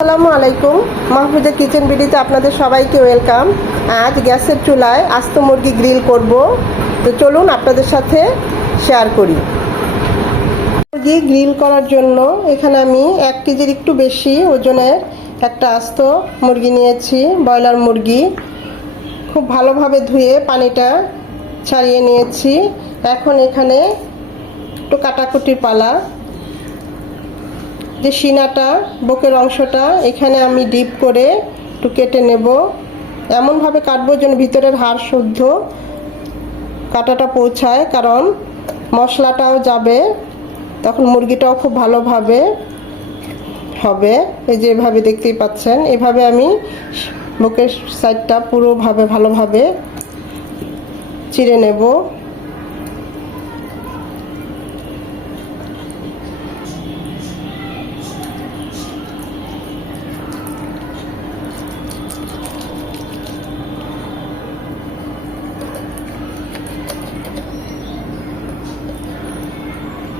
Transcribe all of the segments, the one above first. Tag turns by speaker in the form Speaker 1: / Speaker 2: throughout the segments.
Speaker 1: আসসালামু আলাইকুম। মাহফুজা কিচেন বিডিতে আপনাদের সবাইকে ওয়েলকাম। আজ গ্যাসের চুলায় আস্ত মুরগি গ্রিল করব। তো চলুন আপনাদের সাথে শেয়ার করি। মুরগি গ্রিল করার জন্য এখানে আমি এক কেজির একটু বেশি ওজনের একটা আস্ত মুরগি নিয়েছি, ব্রয়লার মুরগি। খুব ভালোভাবে ধুয়ে পানিটা ছাড়িয়ে নিয়েছি। এখন এখানে একটু কাটাকুটির পালা। যে সিনাটা বুকের অংশটা, এখানে আমি ডিপ করে একটু কেটে নেব। এমনভাবে কাটবো যেন ভিতরের হাড় শুদ্ধ কাটাটা পৌঁছায়, কারণ মশলাটাও যাবে, তখন মুরগিটাও খুব ভালোভাবে হবে। এই যে এভাবে দেখতেই পাচ্ছেন, এভাবে আমি বুকের সাইডটা পুরোভাবে ভালোভাবে চিড়ে নেব।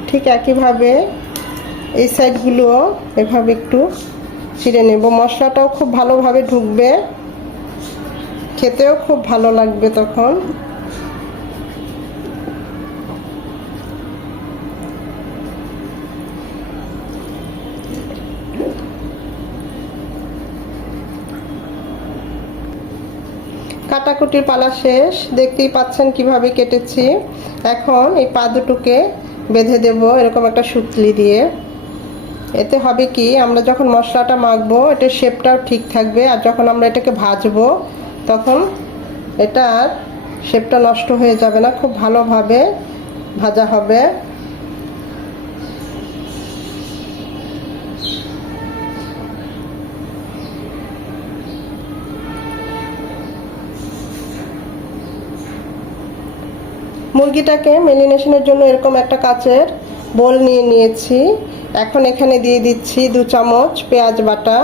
Speaker 1: ঠিক একইভাবে এই সাইডগুলোও এভাবে একটু ছিঁড়ে নেব। মশলাটাও খুব ভালোভাবে ঢুকবে। খেতেও খুব ভালো লাগবে তখন। কাটাকুটির পালা শেষ। দেখতেই পাচ্ছেন কীভাবে কেটেছি। এখন এই পা দুটোকে বেঁধে দেব, এরকম একটা সুতলি দিয়ে। এতে হবে কি, আমরা যখন মশলাটা মাখবো এটার শেপটাও ঠিক থাকবে, আর যখন আমরা এটাকে ভাজবো, তখন এটার শেপটা নষ্ট হয়ে যাবে না, খুব ভালোভাবে ভাজা হবে। মুরগিটাকে মেলিনেশনের জন্য এরকম একটা কাচের বোল নিয়ে নিয়েছি। এখন এখানে দিয়ে দিচ্ছি দু চামচ পেঁয়াজ বাটা।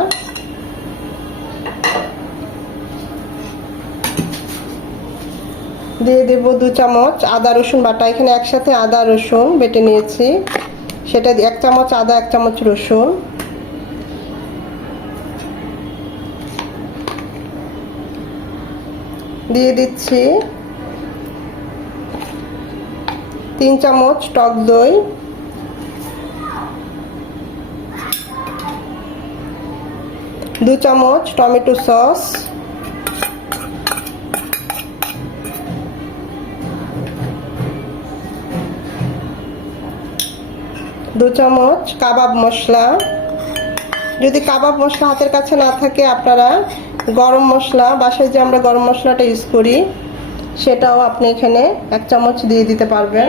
Speaker 1: দিয়ে দেব দু চামচ আদা রসুন বাটা। এখানে একসাথে আদা, রসুন বেটে নিয়েছি। সেটা এক চামচ আদা, এক চামচ রসুন। দিয়ে দিচ্ছি তিন চামচ টক দই। দু চামচ টমেটো সস। দু চামচ কাবাব মশলা। যদি কাবাব মশলা হাতের কাছে না থাকে আপনারা গরম মশলা, বাসায় যে আমরা গরম মশলাটা ইউজ করি সেটাও আপনি এখানে এক চামচ দিয়ে দিতে পারবেন।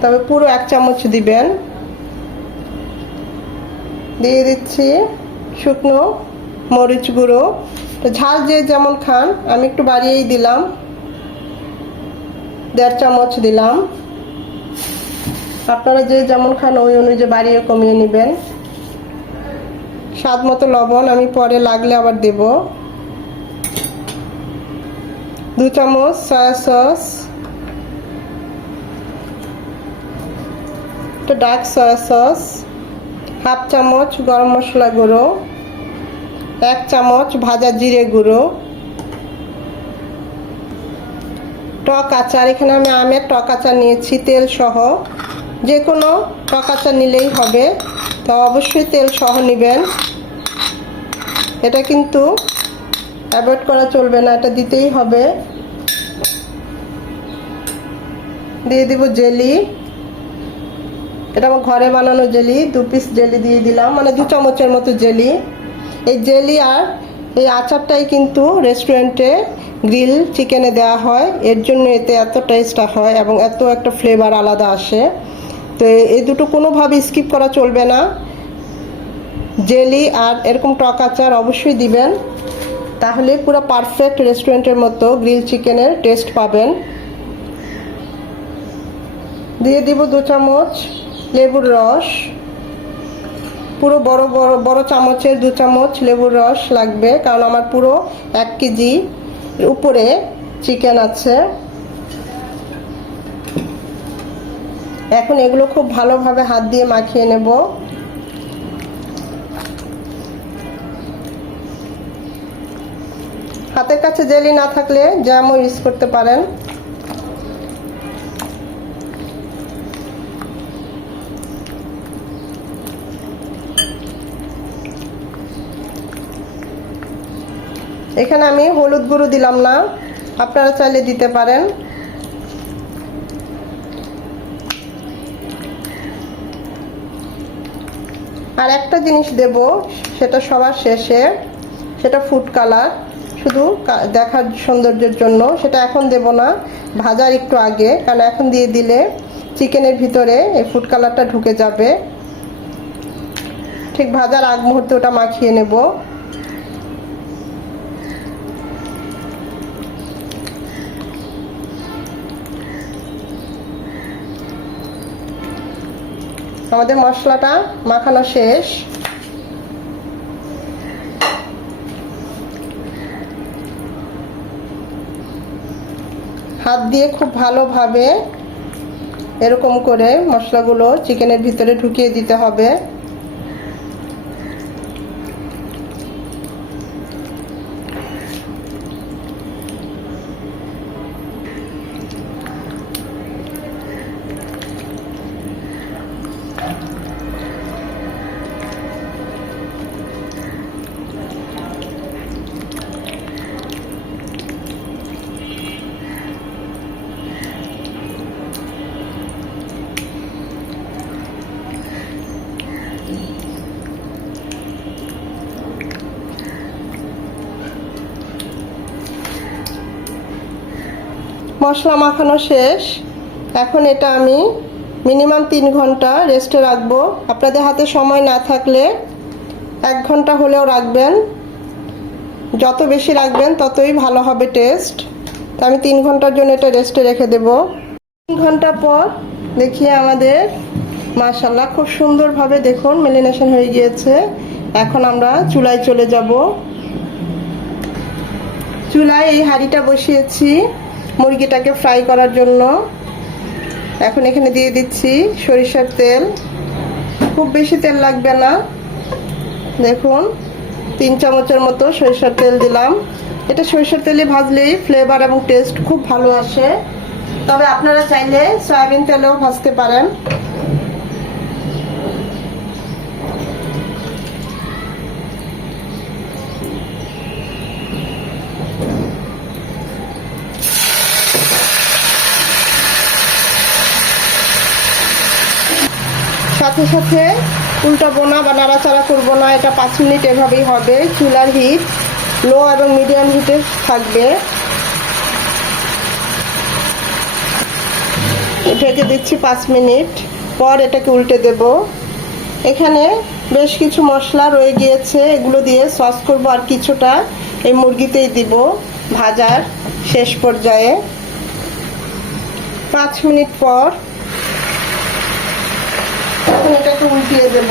Speaker 1: তবে পুরো এক চামচ দিবেন। দিয়ে দিচ্ছি শুকনো মরিচ গুঁড়ো। তো ঝাল যে যেমন খান, আমি একটু বাড়িয়েই দিলাম। দেড় চামচ দিলাম। আপনারা যে যেমন খান, ওই অনুযায়ী বাড়িয়ে কমিয়ে নেবেন। স্বাদ মতো লবণ আমি পরে লাগলে আবার দেব। দু চামচ সয়া সস একটা ডার্ক সয়া সস হাফ চামচ গরম মশলা গুঁড়ো, এক চামচ ভাজা জিরে গুঁড়ো। টক আচার, এখানে আমি আমের টক আচার নিয়েছি, তেল সহ। যে কোনো টক আচার নিলেই হবে, তো অবশ্যই তেল সহ নেবেন। এটা কিন্তু অ্যাভয়েড করা চলবে না, এটা দিতেই হবে। দিয়ে দিব জেলি। এটা আমার ঘরে বানানো জেলি, দু পিস জেলি দিয়ে দিলাম মানে দু চামচের মতো জেলি। এই জেলি আর এই আচারটাই কিন্তু রেস্টুরেন্টে গ্রিল চিকেনে দেওয়া হয়। এর জন্য এতে এত টেস্ট হয় এবং এত একটা ফ্লেভার আলাদা আসে। তো এই দুটো কোনোভাবে স্কিপ করা চলবে না। জেলি আর এরকম টক আচার অবশ্যই দিবেন। তাহলে পুরো পারফেক্ট রেস্টুরেন্টের মতো গ্রিল চিকেনের টেস্ট পাবেন। দিয়ে দিব দু চামচ লেবুর রস। পুরো বড় বড় বড় চামচের দু চামচ লেবুর রস লাগবে, কারণ আমার পুরো এক কেজি উপরে চিকেন আছে। এখন এগুলো খুব ভালোভাবে হাত দিয়ে মাখিয়ে নেব। হাতের কাছে জেলি না থাকলে জ্যামও ইউজ করতে পারেন। এখানে আমি হলুদ গুঁড়ো দিলাম না। আপনারা চাইলে দিতে পারেন। আর একটা জিনিস দেব, সেটা সবার শেষে, সেটা ফুড কালার শুধু দেখার সৌন্দর্যের জন্য, সেটা এখন দেব না, ভাজার একটু আগে, কারণ এখন দিয়ে দিলে চিকেনের ভিতরে এই ফুড কালারটা ঢুকে যাবে। ঠিক ভাজার আগ মুহূর্তে ওটা মাখিয়ে নেব। আমাদের মশলাটা মাখানো শেষ। হাত দিয়ে খুব ভালোভাবে এরকম করে মশলাগুলো চিকেনের ভিতরে ঢুকিয়ে দিতে হবে। মশলা মাখানো শেষ। এখন এটা আমি মিনিমাম তিন ঘণ্টা রেস্টে রাখব। আপনাদের হাতে সময় না থাকলে এক ঘণ্টা হলেও রাখবেন। যত বেশি রাখবেন ততই ভালো হবে টেস্ট তো আমি তিন ঘণ্টার জন্য এটা রেস্টে রেখে দেব। তিন ঘণ্টা পর দেখি আমাদের মাশাল্লাহ খুব সুন্দরভাবে দেখুন মেলিনেশন হয়ে গিয়েছে। এখন আমরা চুলায় চলে যাব। চুলায় এই হাঁড়িটা বসিয়েছি। মুরগিটাকে ফ্রাই করার জন্য। এখন এখানে দিয়ে দিচ্ছি সরিষার তেল। খুব বেশি তেল লাগবে না। দেখুন, তিন চামচের মতো সরিষার তেল দিলাম। এটা সরিষার তেলে ভাজলেই ফ্লেভার এবং টেস্ট খুব ভালো আসে। তবে আপনারা চাইলে সয়াবিন তেলেও ভাজতে পারেন। সাথে সাথে উল্টাবো না বা নাড়াচাড়া করব না, এটা পাঁচ মিনিট এভাবেই হবে। চুলার হিট লো এবং মিডিয়াম হিটে থাকবে। ঢেকে দিচ্ছি পাঁচ মিনিট, পর এটাকে উল্টে দেব। এখানে বেশ কিছু মশলা রয়ে গিয়েছে, এগুলো দিয়ে সস করব আর কিছুটা। এই মুরগিতেই দিব ভাজার শেষ পর্যায়ে। পাঁচ মিনিট পর এটাকে উল্টিয়ে দেব।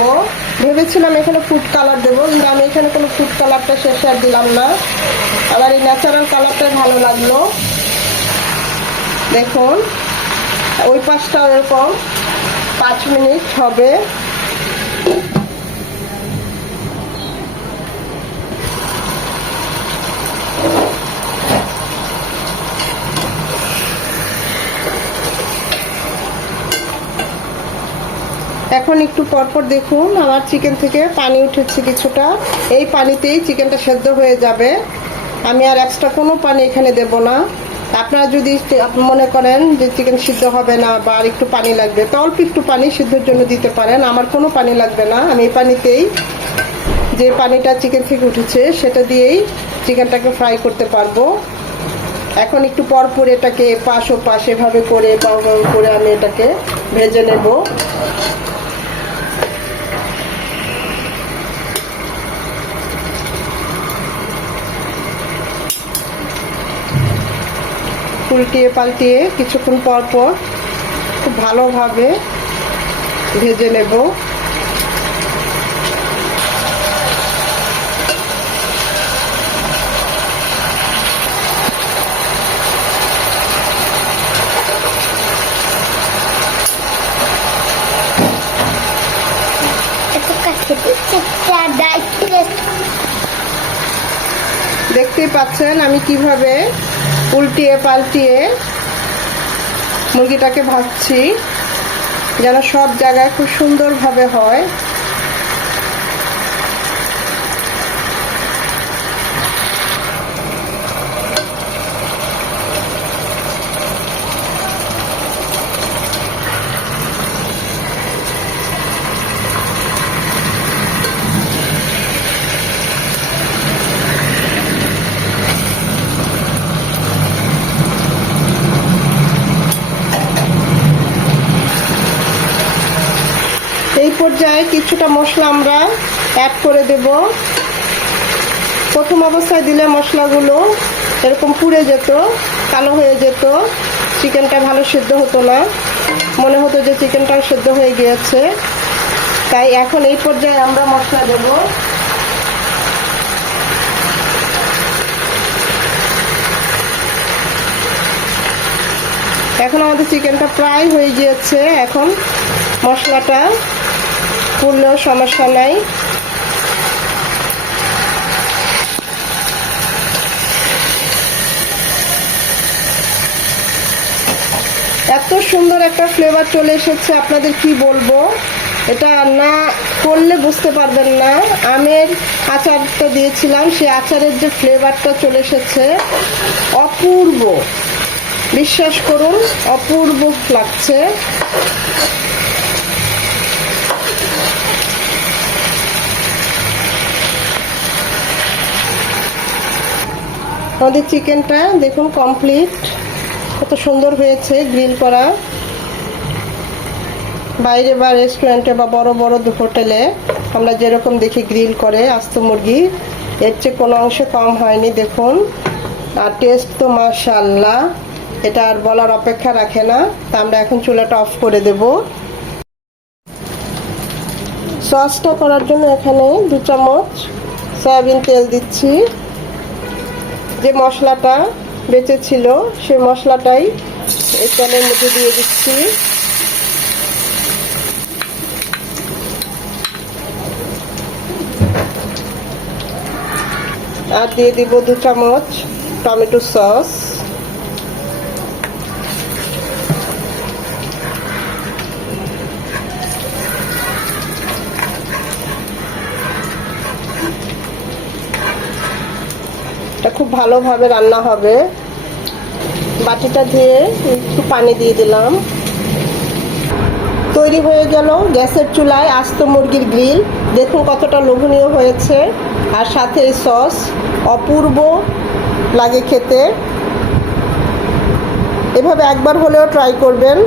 Speaker 1: ভেবেছিলাম এখানে ফুড কালার দেবো, কিন্তু আমি এখানে কোনো ফুড কালারটা শেষে আর দিলাম না। আমার এই ন্যাচারাল কালারটাই ভালো লাগল। দেখুন, ওই পাশটা এরকম। পাঁচ মিনিট হবে। এখন একটু পরপর দেখুন, আমার চিকেন থেকে পানি উঠেছে কিছুটা। এই পানিতেই চিকেনটা সেদ্ধ হয়ে যাবে। আমি আর এক্সট্রা কোনো পানি এখানে দেব না। আপনারা যদি মনে করেন যে চিকেন সিদ্ধ হবে না বা আর একটু পানি লাগবে, তো অল্প একটু পানি সিদ্ধর জন্য দিতে পারেন। আমার কোনো পানি লাগবে না। আমি এই পানিতেই যে পানিটা চিকেন থেকে উঠেছে, সেটা দিয়েই চিকেনটাকে ফ্রাই করতে পারব। এখন একটু পর পর এটাকে পাশ ও পাশ এভাবে করে করে আমি এটাকে ভেজে নেব। উল্টিয়ে পাল্টিয়ে কিছুক্ষণ পর পর খুব ভালোভাবে ভেজে নেব। দেখতেই পাচ্ছেন আমি কীভাবে উল্টিয়ে পাল্টিয়ে মুরগিটাকে ভাজছি যেন সব জায়গায় খুব সুন্দরভাবে হয় এই কিছুটা মশলা আমরা অ্যাড করে দেব। প্রথম অবস্থায় দিলে মশলাগুলো এরকম পুড়ে যেত, কালো হয়ে যেত, চিকেনটা ভালো সেদ্ধ হতো না। মনে হতো যে চিকেনটাও সেদ্ধ হয়ে গিয়েছে। তাই এখন এই পর্যায়ে আমরা মশলা দেব। এখন আমাদের চিকেনটা প্রায় হয়ে গিয়েছে। এখন মশলাটা পুড়লেও সমস্যা নাই। এত সুন্দর একটা ফ্লেভার চলে এসেছে, আপনাদের কি বলব? এটা না করলে বুঝতে পারবেন না। আমের আচারটা দিয়েছিলাম, সেই আচারের যে ফ্লেভারটা চলে এসেছে, অপূর্ব। বিশ্বাস করুন, অপূর্ব লাগছে। আমাদের চিকেনটা দেখুন কমপ্লিট কত সুন্দর হয়েছে গ্রিল করা। বাইরে বা রেস্টুরেন্টে বা বড় বড় হোটেলে আমরা যেরকম দেখি গ্রিল করে আস্ত মুরগি, এর চেয়ে কোনো অংশে কম হয়নি, দেখুন। আর টেস্ট তো মাশাল্লাহ এটা আর বলার অপেক্ষা রাখে না। তা আমরা এখন চুলাটা অফ করে দেব। সসটা করার জন্য এখানে দু চামচ সয়াবিন তেল দিচ্ছি। যে মশলাটা বেঁচে ছিল, সেই মশলাটাই তেলের মধ্যে দিয়ে দিচ্ছি। আর দিয়ে দিব দু চামচ টমেটো সস। খুব ভালোভাবে রান্না হবে। বাটিটা ধুয়ে একটু পানি দিয়ে দিলাম। তৈরি হয়ে গেল গ্যাসের চুলায় আস্ত মুরগির গ্রিল। দেখুন কতটা লোভনীয় হয়েছে। আর সাথে সস অপূর্ব লাগে খেতে। এভাবে একবার হলেও ট্রাই করবেন।